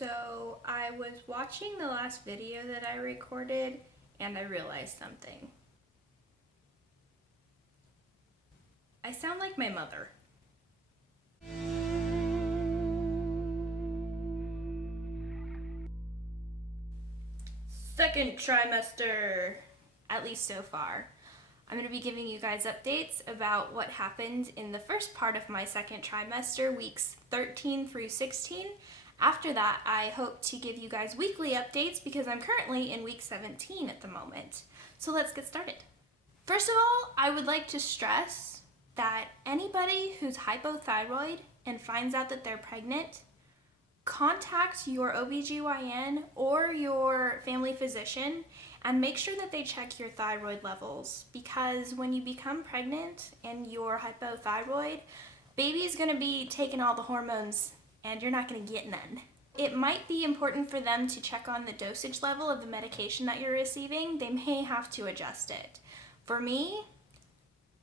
So I was watching the last video that I recorded and I realized something. I sound like my mother. Second trimester, at least so far. I'm going to be giving you guys updates about what happened in the first part of my second trimester, weeks 13 through 16. After that, I hope to give you guys weekly updates because I'm currently in week 17 at the moment. So let's get started. First of all, I would like to stress that anybody who's hypothyroid and finds out that they're pregnant, contact your OBGYN or your family physician and make sure that they check your thyroid levels, because when you become pregnant and you're hypothyroid, baby's gonna be taking all the hormones and you're not gonna get none. It might be important for them to check on the dosage level of the medication that you're receiving. They may have to adjust it. For me,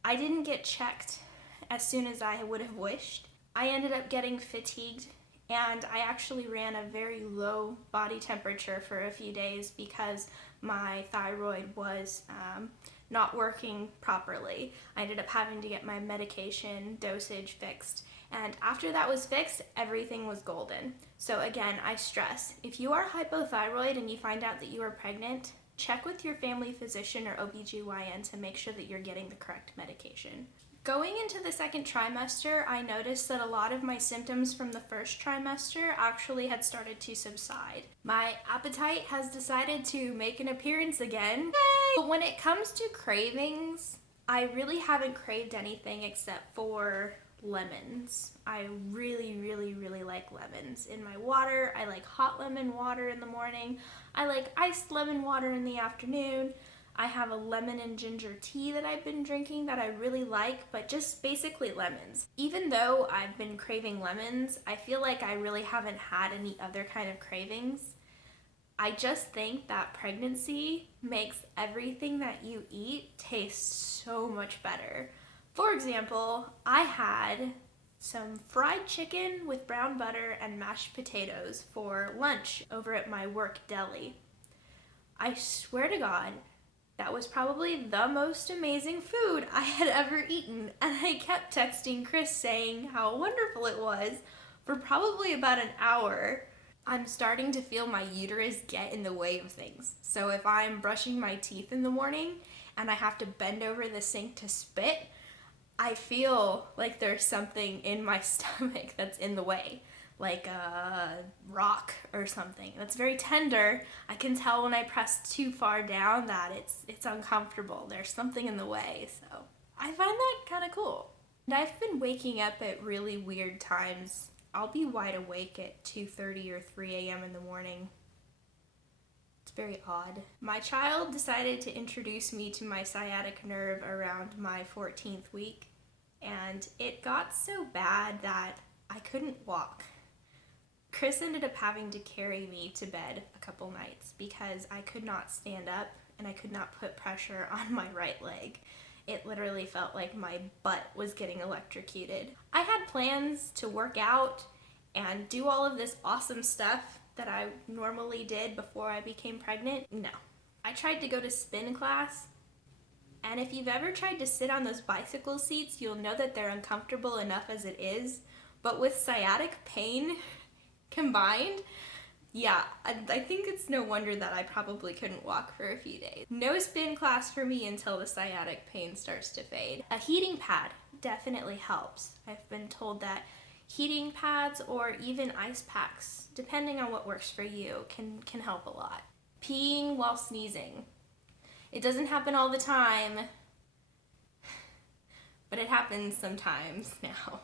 I didn't get checked as soon as I would have wished. I ended up getting fatigued and I actually ran a very low body temperature for a few days because my thyroid was not working properly. I ended up having to get my medication dosage fixed, and after that was fixed, everything was golden. So again, I stress, if you are hypothyroid and you find out that you are pregnant, check with your family physician or OBGYN to make sure that you're getting the correct medication. Going into the second trimester, I noticed that a lot of my symptoms from the first trimester actually had started to subside. My appetite has decided to make an appearance again. Yay! But when it comes to cravings, I really haven't craved anything except for lemons. I really like lemons in my water. I like hot lemon water in the morning. I like iced lemon water in the afternoon. I have a lemon and ginger tea that I've been drinking that I really like, but just basically lemons. Even though I've been craving lemons, I feel like I really haven't had any other kind of cravings. I just think that pregnancy makes everything that you eat taste so much better. For example, I had some fried chicken with brown butter and mashed potatoes for lunch over at my work deli. I swear to God, that was probably the most amazing food I had ever eaten, and I kept texting Chris saying how wonderful it was for probably about an hour. I'm starting to feel my uterus get in the way of things. So if I'm brushing my teeth in the morning and I have to bend over the sink to spit, I feel like there's something in my stomach that's in the way, like a rock or something. That's very tender. I can tell when I press too far down that it's uncomfortable. There's something in the way, so I find that kind of cool. And I've been waking up at really weird times. I'll be wide awake at 2:30 or 3 a.m. in the morning. It's very odd. My child decided to introduce me to my sciatic nerve around my 14th week, and it got so bad that I couldn't walk. Chris ended up having to carry me to bed a couple nights because I could not stand up and I could not put pressure on my right leg. It literally felt like my butt was getting electrocuted. I had plans to work out and do all of this awesome stuff that I normally did before I became pregnant. No. I tried to go to spin class, and if you've ever tried to sit on those bicycle seats, you'll know that they're uncomfortable enough as it is, but with sciatic pain combined, yeah, I think it's no wonder that I probably couldn't walk for a few days. No spin class for me until the sciatic pain starts to fade. A heating pad definitely helps. I've been told that heating pads or even ice packs, depending on what works for you, can help a lot. Peeing while sneezing. It doesn't happen all the time, but it happens sometimes now.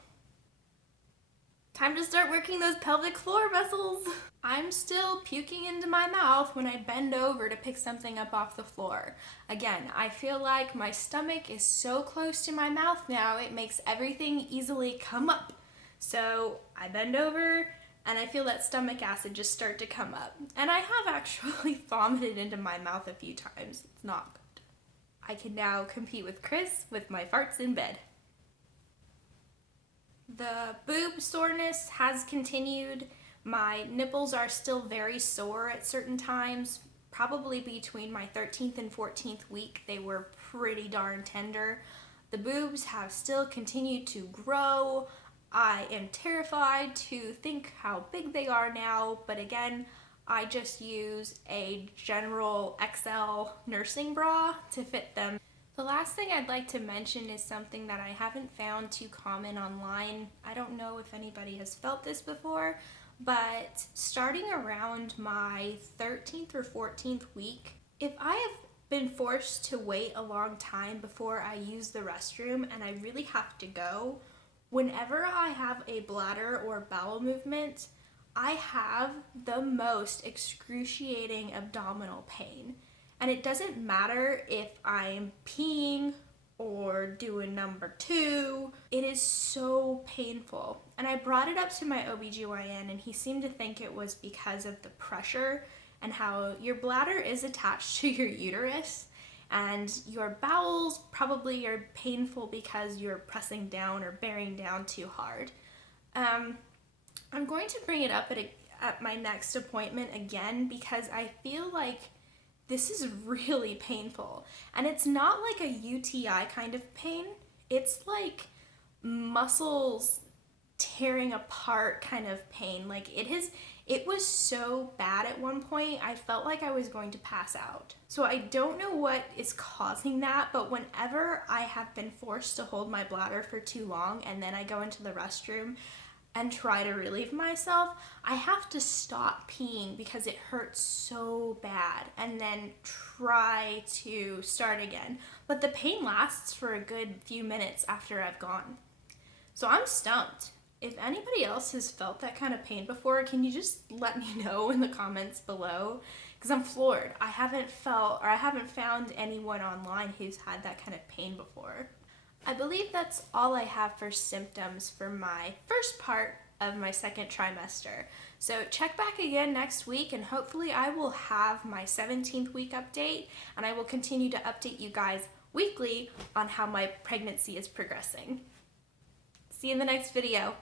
Time to start working those pelvic floor muscles. I'm still puking into my mouth when I bend over to pick something up off the floor. Again, I feel like my stomach is so close to my mouth now, it makes everything easily come up. So I bend over and I feel that stomach acid just start to come up. And I have actually vomited into my mouth a few times. It's not good. I can now compete with Chris with my farts in bed. The boob soreness has continued, My nipples are still very sore at certain times. Probably between my 13th and 14th week, they were pretty darn tender. The boobs have still continued to grow. I am terrified to think how big they are now, but again, I just use a general XL nursing bra to fit them. The last thing I'd like to mention is something that I haven't found too common online. I don't know if anybody has felt this before, but starting around my 13th or 14th week, if I have been forced to wait a long time before I use the restroom and I really have to go, whenever I have a bladder or bowel movement, I have the most excruciating abdominal pain. And it doesn't matter if I'm peeing or doing number 2. It is so painful. And I brought it up to my OBGYN and he seemed to think it was because of the pressure and how your bladder is attached to your uterus and your bowels probably are painful because you're pressing down or bearing down too hard. I'm going to bring it up at my next appointment again because I feel like this is really painful. And it's not like a UTI kind of pain. It's like muscles tearing apart kind of pain. Like it was so bad at one point, I felt like I was going to pass out. So I don't know what is causing that, but whenever I have been forced to hold my bladder for too long and then I go into the restroom and try to relieve myself, I have to stop peeing because it hurts so bad and then try to start again. But the pain lasts for a good few minutes after I've gone. So I'm stumped. If anybody else has felt that kind of pain before, can you just let me know in the comments below? Because I'm floored. I haven't found anyone online who's had that kind of pain before. I believe that's all I have for symptoms for my first part of my second trimester. So check back again next week and hopefully I will have my 17th week update and I will continue to update you guys weekly on how my pregnancy is progressing. See you in the next video.